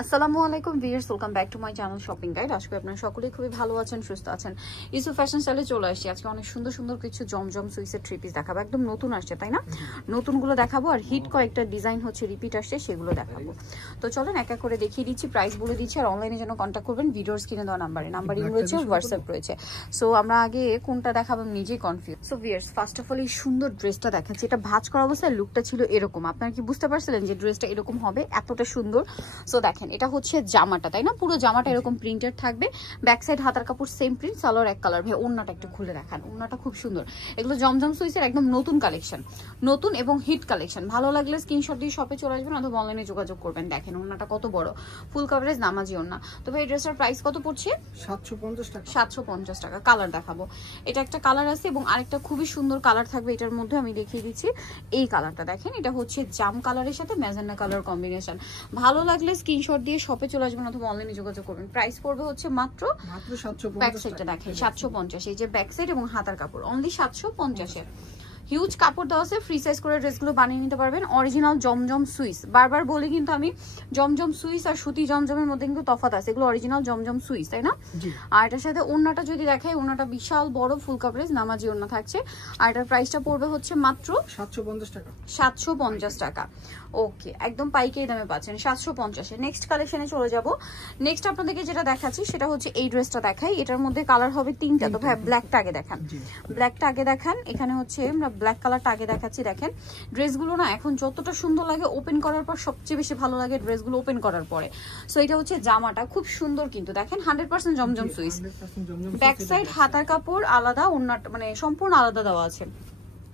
আসসালামু আলাইকুম viewers, welcome back to my channel shopping guide. আশা করি আপনারা সকলেই খুবই ভালো আছেন, সুস্থ আছেন। ইসু ফ্যাশন স্টাইলে চলে আসছি আজকে অনেক সুন্দর সুন্দর কিছু জমজম সুইসের থ্রি পিস দেখাবো। একদম নতুন আসছে তাই না, নতুনগুলো দেখাবো আর হিট কয়েকটা ডিজাইন হচ্ছে রিপিট আসছে সেগুলো দেখাবো। তো চলেন এক এক করে দেখিয়ে দিচ্ছি, প্রাইস বলে দিচ্ছি আর অনলাইনে যেন কন্ট্যাক্ট করবেন ভিডিওর স্ক্রিনে দেওয়া নাম্বার রয়েছে, হোয়াটসঅ্যাপ রয়েছে। সো আমরা আগে কোনটা দেখাবো নিজেই confuse. So viewers first of all এই সুন্দর ড্রেসটা দেখাচ্ছি, এটা ভাঁজ করা অবস্থায় লুকটা ছিল এরকম। আপনারা কি বুঝতে পারছিলেন যে ড্রেসটা এরকম হবে, এতটা সুন্দর। সো দেখেন এটা হচ্ছে জামাটা তাই না, পুরো জামাটা এরকম প্রিন্টেড থাকবে, ব্যাক সাইড হাতার কাপড় সেম প্রিন্ট, সালোয়ার এক কালার। ভাই ওন্নাটা একটু খুলে দেখান, ওন্নাটা খুব সুন্দর। এগুলো জমজম সুইসের একদম নতুন কালেকশন, নতুন এবং হিট কালেকশন। ভালো লাগলে স্ক্রিনশট দিয়ে শপে চলে আসবেন অথবা অনলাইনে যোগাযোগ করবেন। দেখেন ওন্নাটা কত বড়, ফুল কভারেজ নামাজি ওন্না। তো ভাই এই ড্রেসটার প্রাইস কত পড়ছে? 750 টাকা। 750 টাকা। কালার দেখাবো, এটা একটা কালার আছে এবং আরেকটা খুবই সুন্দর কালার থাকবে এটার মধ্যে, আমি দেখিয়ে দিচ্ছি। এই কালারটা দেখেন, এটা হচ্ছে জাম কালারের সাথে ম্যাজেন্ডা কালার কম্বিনেশন। ভালো লাগলে স্ক্রিনশট দিয়ে শপে চলে আসবেন অথবা অনলাইনে যোগাযোগ করবেন। প্রাইস পড়বে হচ্ছে মাত্র 750। ব্যাক সাইডটা দেখেন 750, এই যে ব্যাক সাইড এবং হাতার কাপড় অনলি 750 এর। হিউজ কাপড় দেওয়া আছে, ফ্রি সাইজ করে ড্রেসগুলো বানিয়ে নিতে পারবেন। অরিজিনাল জমজম সুইস, বারবার বলি কিন্তু আমি, জমজম সুইস আর সুতি জমজমের মধ্যে কিন্তু তফাৎ আছে। এগুলো অরিজিনাল জমজম সুইস তাই না। আর এটার সাথে ওন্নাটা যদি দেখাই, ওন্নাটা বিশাল বড় ফুল কাভারেজ নামাজি ওন্না থাকছে। আর এটার প্রাইসটা পড়বে হচ্ছে মাত্র 750 টাকা। 750 টাকা। ওকে, একদম পাইকারি দামে পাচ্ছেন 750-এ। নেক্সট কালেকশনে চলে যাব। নেক্সট আপনাদেরকে যেটা দেখাচ্ছি সেটা হচ্ছে এই ড্রেসটা দেখাই। এটার মধ্যে কালার হবে তিনটা। তো ভাই ব্ল্যাকটা আগে দেখান, ব্ল্যাকটা আগে দেখান। এখানে হচ্ছে আমরা ব্ল্যাক কালারটা আগে দেখাচ্ছি। দেখেন ড্রেসগুলো না এখন যতটা সুন্দর লাগে ওপেন করার পর, সবচেয়ে বেশি ভালো লাগে ড্রেসগুলো ওপেন করার পরে। সো এটা হচ্ছে জামাটা, খুব সুন্দর কিন্তু দেখেন 100% জমজম সুইস। ব্যাক সাইড হাতার কাপড় আলাদা, ওন্নাটা মানে সম্পূর্ণ আলাদা দেওয়া আছে,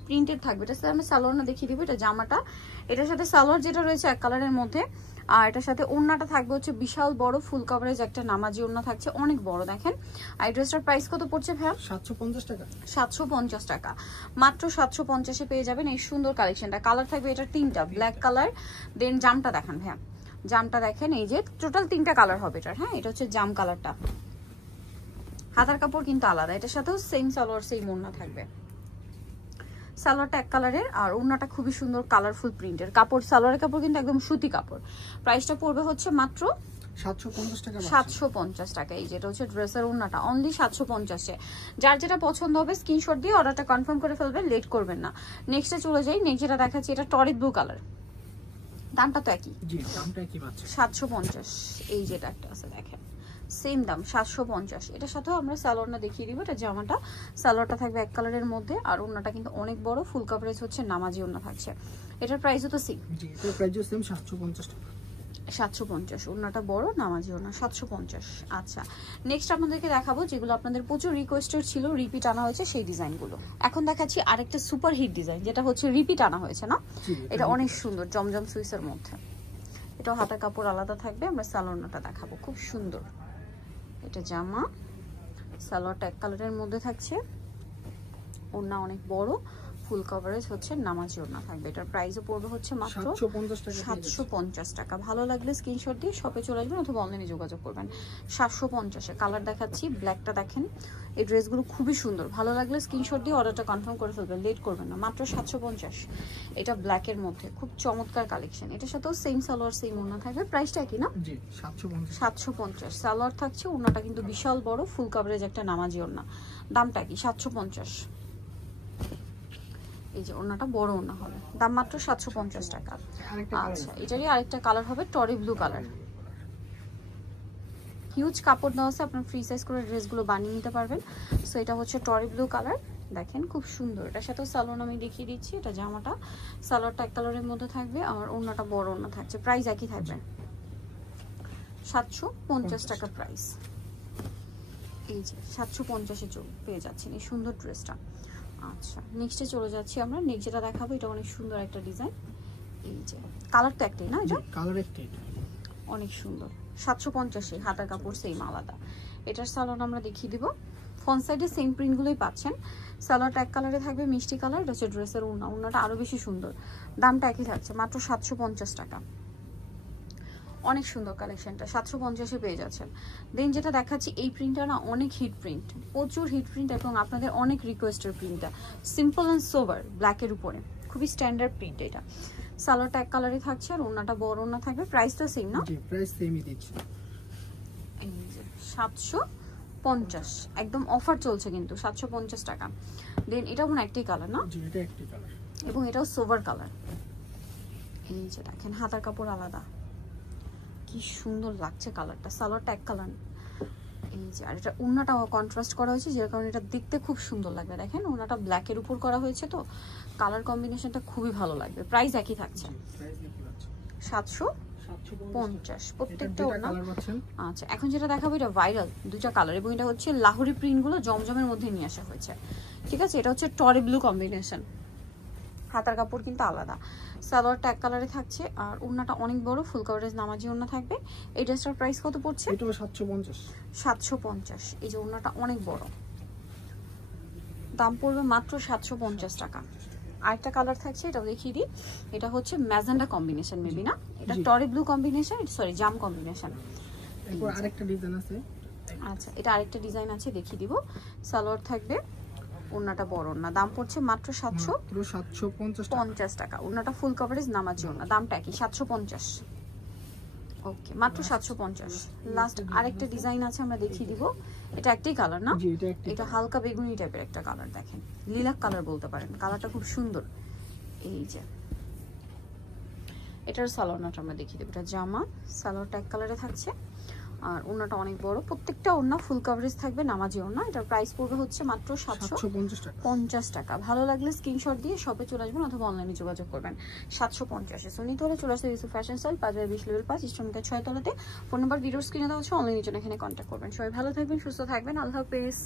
প্রিন্টেড থাকবে। এটা সাথে আমরা সালোয়ারটা দেখিয়ে দিব। এটা জামাটা, এটার সাথে সালোয়ার যেটা রয়েছে এক কালারের মধ্যে। আর এটার সাথে ওন্নাটা থাকবে হচ্ছে বিশাল বড় ফুল কভারেজ একটা নামাজি ওন্না থাকছে, অনেক বড় দেখেন। আর এই ড্রেসটার প্রাইস কত পড়ছে ভাইয়া? 750 টাকা। 750 টাকা, মাত্র 750-এ পেয়ে যাবেন এই সুন্দর কালেকশনটা। কালার থাকবে এটা তিনটা, ব্ল্যাক কালার। দেন জামটা দেখান ভাইয়া, জামটা দেখেন, এই যে টোটাল তিনটা কালার হবে এটার। হ্যাঁ, এটা হচ্ছে জাম কালারটা, হাতার কাপড় কিন্তু আলাদা। এটার সাথেও সেম সালোয়ার সেম ওন্না থাকবে। সালোয়ারটা এক কালারের আর ওন্নাটা খুবই সুন্দর কালারফুল প্রিন্টের কাপড়। সালোয়ারের কাপড় কিন্তু একদম সুতি কাপড়। প্রাইসটা পড়বে হচ্ছে মাত্র 750 টাকা। 750 টাকা। এই যেটা হচ্ছে ড্রেসের ওন্নাটা অনলি 750-এ। যার যেটা পছন্দ হবে স্ক্রিনশট দিয়ে অর্ডারটা কনফার্ম করে ফেলবেন, লেট করবেন না। নেক্সটে চলে যাই। নেক্সট যেটা দেখাচ্ছি এটা টরি ব্লু কালার, দামটা তো একই। জি, দামটা একই পাচ্ছেন 750। এই যেটা একটা আছে দেখেন সেম দাম 750। এটার সাথেও আমরা সালোয়ারটা দেখিয়ে দিব। এটা জামাটা, সালোয়ারটা থাকবে এক কালারের মধ্যে আর ওন্নাটা কিন্তু অনেক বড় ফুল কভারেজ হচ্ছে নামাজি ওন্না থাকছে। এটার প্রাইসও তো সেম। জি, এটার প্রাইসও সেম 750 টাকা। 750, ওন্নাটা বড় নামাজি ওন্না 750। আচ্ছা, নেক্সট আপনাদেরকে দেখাবো যেগুলো আপনাদের প্রচুর রিকোয়েস্টেড ছিল, রিপিট আনা হয়েছে সেই ডিজাইনগুলো। এখন দেখাচ্ছি আরেকটা সুপার হিট ডিজাইন, যেটা হচ্ছে রিপিট আনা হয়েছে না। এটা অনেক সুন্দর জমজম সুইসের মধ্যে। এটা হাতার কাপড় আলাদা থাকবে। আমরা সালোয়ারটা দেখাবো, খুব সুন্দর। এটা জামা, সালোয়ারটা এক কালারের মধ্যে থাকছে, ওন্না অনেক বড়, ফুল কভারেজ হচ্ছে নামাজি ওন্না থাকবে। এটার প্রাইসও পড়বে হচ্ছে মাত্র 750 টাকা। ভালো লাগলে স্ক্রিনশট দিয়ে শপে চলে আসবেন অথবা অনলাইনে যোগাযোগ করবেন। 750-এ কালার দেখাচ্ছি, ব্ল্যাকটা দেখেন। এই ড্রেসগুলো খুবই সুন্দর, ভালো লাগলে স্ক্রিনশট দিয়ে অর্ডারটা কনফার্ম করে ফেলবেন, লেট করবেন না। মাত্র 750। এটা ব্ল্যাকের মধ্যে খুব চমৎকার কালেকশন। এটার সাথেও সেম সালোয়ার সেম ওন্না থাকবে। প্রাইসটা একই না? জি, 750। 750 সালোয়ার থাকছে, ওন্নাটা কিন্তু বিশাল বড় ফুল কভারেজ একটা নামাজি ওন্না। দামটা কি? 750। এই যে ওন্নাটা বড় ওন্না হবে, দাম মাত্র 750 টাকা। আচ্ছা, এটারই আরেকটা কালার হবে টরি ব্লু কালার। হিউজ কাপড় দেওয়া আছে, আপনার ফ্রি সাইজ করে ড্রেসগুলো বানিয়ে নিতে পারবেন। সো এটা হচ্ছে টরি ব্লু কালার, দেখেন খুব সুন্দর। এটার সাথেও সালোয়ার আমি দেখিয়ে দিচ্ছি। এটা জামাটা, সালোয়ারটা এক কালারের মধ্যে থাকবে আর ওন্নাটা বড় ওন্না থাকছে। প্রাইস একই থাকবে 750 টাকা প্রাইস। এই যে 750-এ পেয়ে যাচ্ছেন এই সুন্দর ড্রেসটা। আচ্ছা, নেক্সটে চলে যাচ্ছি আমরা। নেক্সট যেটা দেখাবো এটা অনেক সুন্দর একটা ডিজাইন। এই যে কালার তো একটাই না, এটা কালার একটাই, অনেক সুন্দর। 750-এ হাতার কাপড় সেম আলাদা। এটার সালোয়ার আমরা দেখিয়ে দিব। ফ্রন্ট সাইডে সেম প্রিন্টগুলোই পাচ্ছেন। সালোয়ারটা এক কালারে থাকবে মিষ্টি কালার। এটা হচ্ছে ড্রেসের ওন্না, ওন্নাটা আরো বেশি সুন্দর। দামটা একই থাকছে মাত্র 750 টাকা। অনেক সুন্দর কালেকশনটা, 750-এ পেয়ে যাচ্ছেন। দেন যেটা দেখাচ্ছি এই প্রিন্টটা না অনেক হিট প্রিন্ট, প্রচুর হিট প্রিন্ট এবং আপনাদের অনেক রিকোয়েস্টের প্রিন্টটা। সিম্পল অ্যান্ড সোবার ব্ল্যাকের উপরে, খুবই স্ট্যান্ডার্ড প্রিন্ট। এটা সালোয়ারটা এক কালারই থাকছে আর ওড়নাটা বড় ওড়না থাকবে। প্রাইসটা সেম না? জি প্রাইস সেমই দিচ্ছি। এই যে 750, একদম অফার চলছে কিন্তু 750 টাকা। দেন এটাও মনে একটাই কালার না? জি এটা একটি কালার এবং এটাও সোভার কালার। এই যে দেখেন হাতার কাপড় আলাদা, কি সুন্দর লাগছে কালারটা। সালোয়ারটা এক কালার। এই যে আর এটা ওড়নাটা কন্ট্রাস্ট করা হয়েছে, যার কারণে এটা দেখতে খুব সুন্দর লাগবে। দেখেন ওড়নাটা ব্ল্যাকের উপর করা হয়েছে, তো কালার কম্বিনেশনটা খুবই ভালো লাগবে। প্রাইস একই থাকছে প্রাইস দেখতে পাচ্ছেন 750 প্রত্যেকটা ওড়না। কালার পাচ্ছেন। আচ্ছা এখন যেটা দেখাবো এটা ভাইরাল দুইটা কালার, এবং এটা হচ্ছে লাহোরি প্রিন্ট গুলো জমজমের মধ্যে নিয়ে আসা হয়েছে। ঠিক আছে, এটা হচ্ছে টরি ব্লু কম্বিনেশন। হাতার কাপড় কিন্তু আলাদা। সালোয়ারটা এক কালারে থাকছে আর ওড়নাটা অনেক বড়, ফুল কভারেজ নামাজি ওড়না থাকবে। এই ড্রেসটার প্রাইস কত পড়ছে? এটাও 750। 750। এই যে ওড়নাটা অনেক বড়, দাম পড়বে মাত্র 750 টাকা। আরেকটা কালার থাকছে, এটাও দেখিয়ে দিই। এটা হচ্ছে ম্যাজেন্ডা কম্বিনেশন মেবি না, এটা টরি ব্লু কম্বিনেশন, সরি জাম কম্বিনেশন। এরপর আরেকটা ডিজাইন আছে। আচ্ছা এটা আরেকটা ডিজাইন আছে, দেখিয়ে দিব। সালোয়ার থাকবে, ওড়নাটা বড় ওড়না, দাম পড়ছে মাত্র 750 টাকা। ওড়নাটা ফুল কভারেজ নামাজি ওড়না, দামটা কি 750। ওকে মাত্র 750। লাস্ট আরেকটা ডিজাইন আছে, আমরা দেখিয়ে দিব। এটা একটাই কালার না? জি এটা একটি। এটা হালকা বেগুনি টাইপের একটা কালার, দেখেন লিলাক কালার বলতে পারেন, কালারটা খুব সুন্দর। এই যে এটার সালোয়ারটা আমরা দেখিয়ে দেবো। এটা জামা, সালোয়ারটা এক কালারে থাকছে আর ওড়নাটা অনেক বড়। প্রত্যেকটা ওড়না ফুল কভারেজ থাকবে, নামাজি ওড়না। এটার প্রাইস পড়বে হচ্ছে মাত্র 750 টাকা। ভালো লাগলে স্ক্রিনশট দিয়ে শপে চলে আসবেন অথবা অনলাইনে যোগাযোগ করবেন। 750 সুনিতে হলে চলে আসতে ইউসুফ ফ্যাশন স্টাইল 5/20 লেভেল 5 ইস্টার্নকা 6 তলাতে। ফোন নাম্বার ভিডিওর স্ক্রিনে দেওয়া আছে, অনলাইনে জন্য এখানে কন্ট্যাক্ট করবেন। সবাই ভালো থাকবেন, সুস্থ থাকবেন, আল্লাহ হাফেজ।